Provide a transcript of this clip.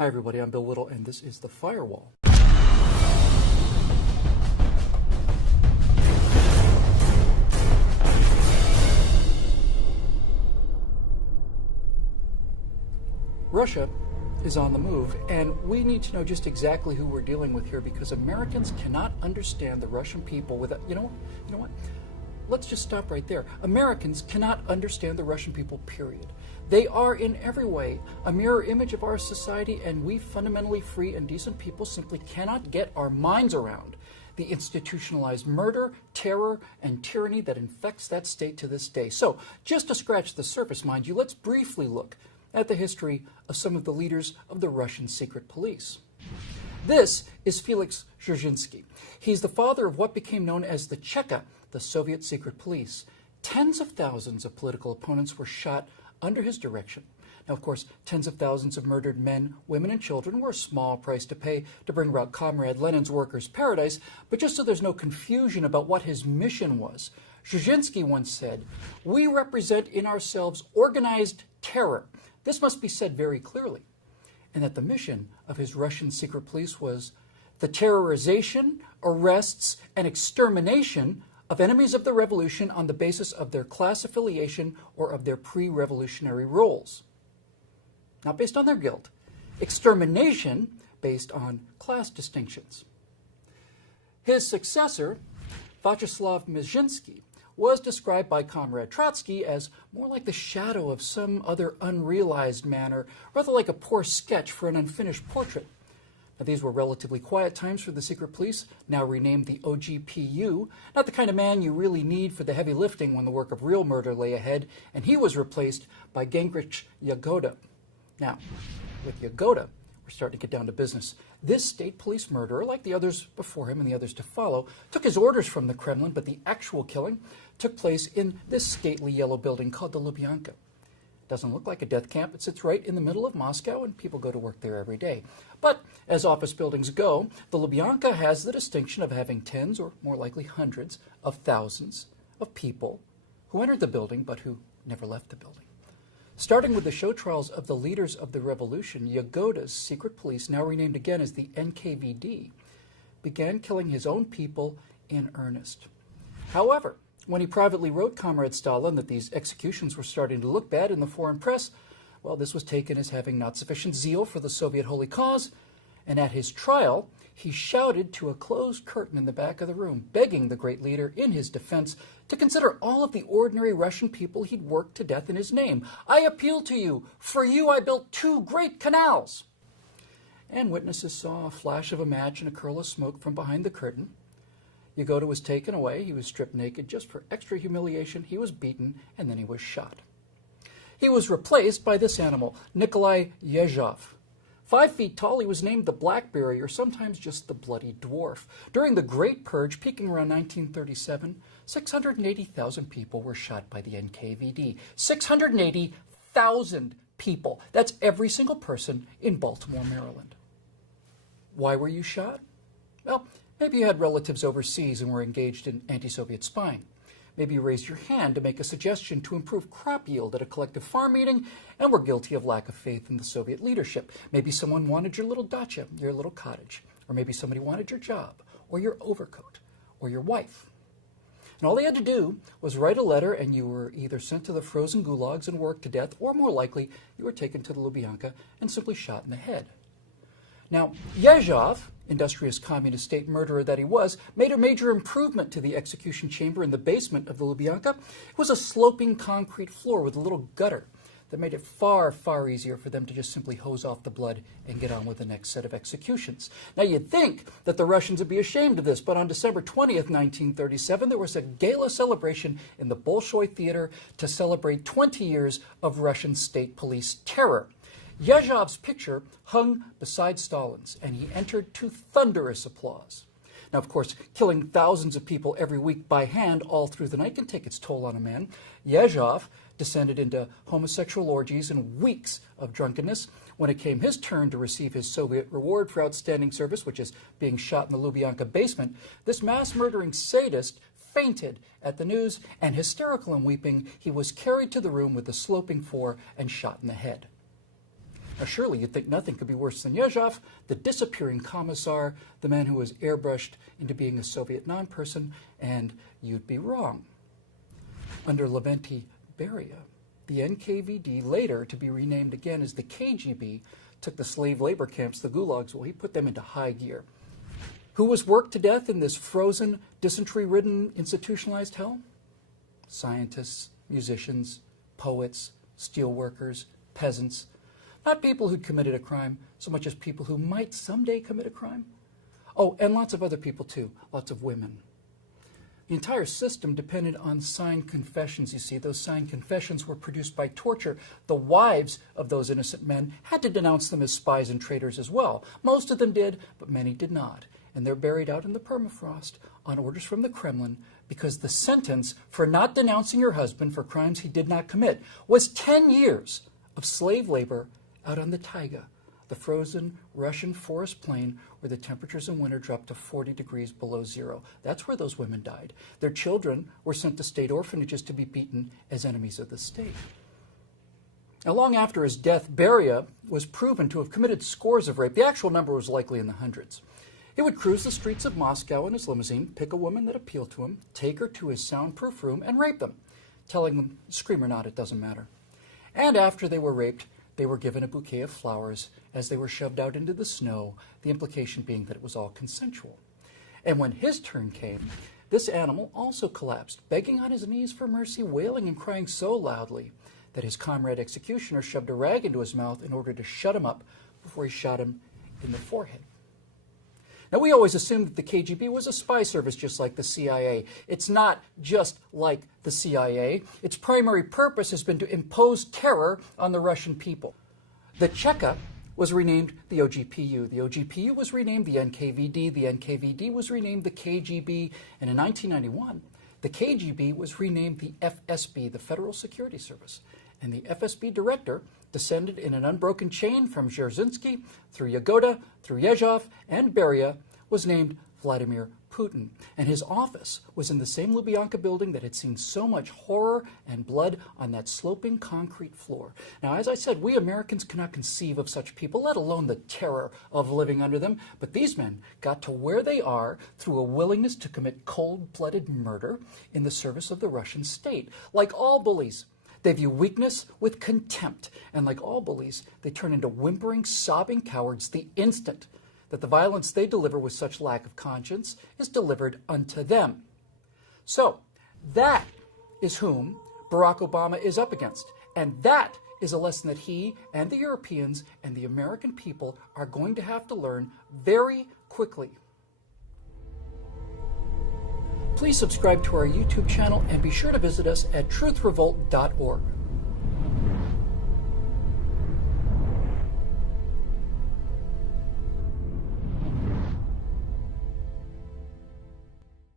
Hi everybody, I'm Bill Whittle and this is The Firewall. Russia is on the move, and we need to know just exactly who we're dealing with here, because Americans cannot understand the Russian people without, you know what? Let's just stop right there. Americans cannot understand the Russian people, period. They are in every way a mirror image of our society, and we fundamentally free and decent people simply cannot get our minds around the institutionalized murder, terror, and tyranny that infects that state to this day. So, just to scratch the surface, mind you, let's briefly look at the history of some of the leaders of the Russian secret police. This is Felix Dzerzhinsky. He's the father of what became known as the Cheka, the Soviet secret police. Tens of thousands of political opponents were shot under his direction. Now, of course, tens of thousands of murdered men, women, and children were a small price to pay to bring about Comrade Lenin's workers' paradise, but just so there's no confusion about what his mission was, Dzerzhinsky once said, "We represent in ourselves organized terror." This must be said very clearly, and that the mission of his Russian secret police was the terrorization, arrests, and extermination of enemies of the revolution on the basis of their class affiliation or of their pre-revolutionary roles. Not based on their guilt. Extermination based on class distinctions. His successor, Vyacheslav Mezhinsky, was described by Comrade Trotsky as more like the shadow of some other unrealized man, or rather like a poor sketch for an unfinished portrait. Now, these were relatively quiet times for the secret police, now renamed the OGPU, not the kind of man you really need for the heavy lifting when the work of real murder lay ahead, and he was replaced by Gingrich Yagoda. Now, with Yagoda, we're starting to get down to business. This state police murderer, like the others before him and the others to follow, took his orders from the Kremlin, but the actual killing took place in this stately yellow building called the Lubyanka. Doesn't look like a death camp. It sits right in the middle of Moscow, and people go to work there every day. But as office buildings go, the Lubyanka has the distinction of having tens, or more likely hundreds, of thousands of people who entered the building but who never left the building. Starting with the show trials of the leaders of the revolution, Yagoda's secret police, now renamed again as the NKVD, began killing his own people in earnest. However, when he privately wrote Comrade Stalin that these executions were starting to look bad in the foreign press, well, this was taken as having not sufficient zeal for the Soviet holy cause, and at his trial, he shouted to a closed curtain in the back of the room, begging the great leader in his defense to consider all of the ordinary Russian people he'd worked to death in his name. "I appeal to you. For you I built 2 great canals." And witnesses saw a flash of a match and a curl of smoke from behind the curtain. Yagoda was taken away. He was stripped naked just for extra humiliation. He was beaten, and then he was shot. He was replaced by this animal, Nikolai Yezhov. 5 feet tall, he was named the Blackberry, or sometimes just the Bloody Dwarf. During the Great Purge, peaking around 1937, 680,000 people were shot by the NKVD. 680,000 people. That's every single person in Baltimore, Maryland. Why were you shot? Well, maybe you had relatives overseas and were engaged in anti-Soviet spying. Maybe you raised your hand to make a suggestion to improve crop yield at a collective farm meeting and were guilty of lack of faith in the Soviet leadership. Maybe someone wanted your little dacha, your little cottage, or maybe somebody wanted your job, or your overcoat, or your wife. And all they had to do was write a letter, and you were either sent to the frozen gulags and worked to death, or more likely, you were taken to the Lubyanka and simply shot in the head. Now, Yezhov, industrious communist state murderer that he was, made a major improvement to the execution chamber in the basement of the Lubyanka. It was a sloping concrete floor with a little gutter that made it far, far easier for them to just simply hose off the blood and get on with the next set of executions. Now, you'd think that the Russians would be ashamed of this, but on December 20th, 1937, there was a gala celebration in the Bolshoi Theater to celebrate 20 years of Russian state police terror. Yezhov's picture hung beside Stalin's, and he entered to thunderous applause. Now, of course, killing thousands of people every week by hand all through the night can take its toll on a man. Yezhov descended into homosexual orgies and weeks of drunkenness. When it came his turn to receive his Soviet reward for outstanding service, which is being shot in the Lubyanka basement, this mass-murdering sadist fainted at the news, and hysterical and weeping, he was carried to the room with the sloping floor and shot in the head. Now, surely you'd think nothing could be worse than Yezhov, the disappearing commissar, the man who was airbrushed into being a Soviet non-person, and you'd be wrong. Under Lavrentiy Beria, the NKVD, later to be renamed again as the KGB, took the slave labor camps, the gulags, well, he put them into high gear. Who was worked to death in this frozen, dysentery-ridden, institutionalized hell? Scientists, musicians, poets, steelworkers, peasants. Not people who'd committed a crime so much as people who might someday commit a crime. Oh, and lots of other people too, lots of women. The entire system depended on signed confessions, you see. Those signed confessions were produced by torture. The wives of those innocent men had to denounce them as spies and traitors as well. Most of them did, but many did not. And they're buried out in the permafrost on orders from the Kremlin because the sentence for not denouncing your husband for crimes he did not commit was 10 years of slave labor out on the taiga, the frozen Russian forest plain where the temperatures in winter dropped to 40 degrees below zero. That's where those women died. Their children were sent to state orphanages to be beaten as enemies of the state. Now, long after his death, Beria was proven to have committed scores of rape. The actual number was likely in the hundreds. He would cruise the streets of Moscow in his limousine, pick a woman that appealed to him, take her to his soundproof room, and rape them, telling them, scream or not, it doesn't matter. And after they were raped, they were given a bouquet of flowers as they were shoved out into the snow, the implication being that it was all consensual. And when his turn came, this animal also collapsed, begging on his knees for mercy, wailing and crying so loudly that his comrade executioner shoved a rag into his mouth in order to shut him up before he shot him in the forehead. Now, we always assumed that the KGB was a spy service just like the CIA. It's not just like the CIA. Its primary purpose has been to impose terror on the Russian people. The Cheka was renamed the OGPU. The OGPU was renamed the NKVD. The NKVD was renamed the KGB. And in 1991, the KGB was renamed the FSB, the Federal Security Service. And the FSB director descended in an unbroken chain from Dzerzhinsky through Yagoda, through Yezhov, and Beria, was named Vladimir Putin. And his office was in the same Lubyanka building that had seen so much horror and blood on that sloping concrete floor. Now, as I said, we Americans cannot conceive of such people, let alone the terror of living under them. But these men got to where they are through a willingness to commit cold-blooded murder in the service of the Russian state. Like all bullies, they view weakness with contempt, and like all bullies, they turn into whimpering, sobbing cowards the instant that the violence they deliver with such lack of conscience is delivered unto them. So, that is whom Barack Obama is up against, and that is a lesson that he and the Europeans and the American people are going to have to learn very quickly. Please subscribe to our YouTube channel and be sure to visit us at TruthRevoltOriginals.org.